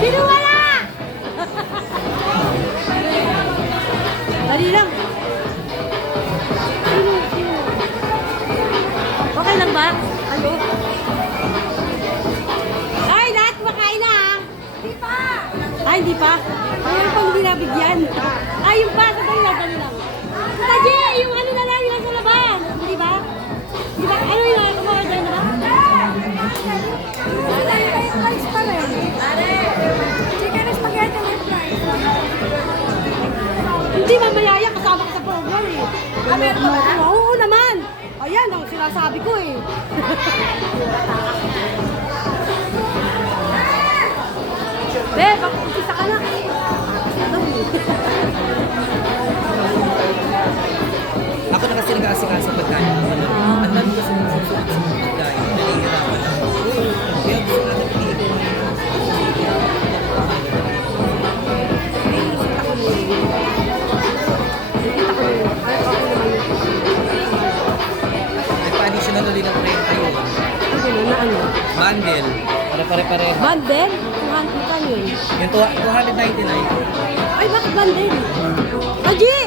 Sino wala? Dali lang. Sino? Okay lang ba? Ano? Ay, lahat kumakain na ha? Hindi pa. Ay, hindi pa? Ayun pa hindi nabigyan. Ay, yung pa. Dali lang. Taji, yung ano na lang yung nasa labas. Di ba? Di ba? Ano yung nakakuha dyan, di ba? Wala yung rice pa rin. Chicken spaghetti with rice. Hindi, mamayaya. Kasama ka sa program eh. Ah, meron ba? Oo naman. Ayan, ang sinasabi ko eh. Be, pag-umpisa ka na. Ako na kasi nag-aasikaso sa pagkain. Ang dami kasi nasusulit sa mga pagkain. Nalihirapan ako. Kaya gusto natin piliin. May pa-additional ulit ng 30 yun. Ano? Bundle. Para pare-pareho. Bandel? 200 yun. Yung 299. Ay, bakit bandel? Aji!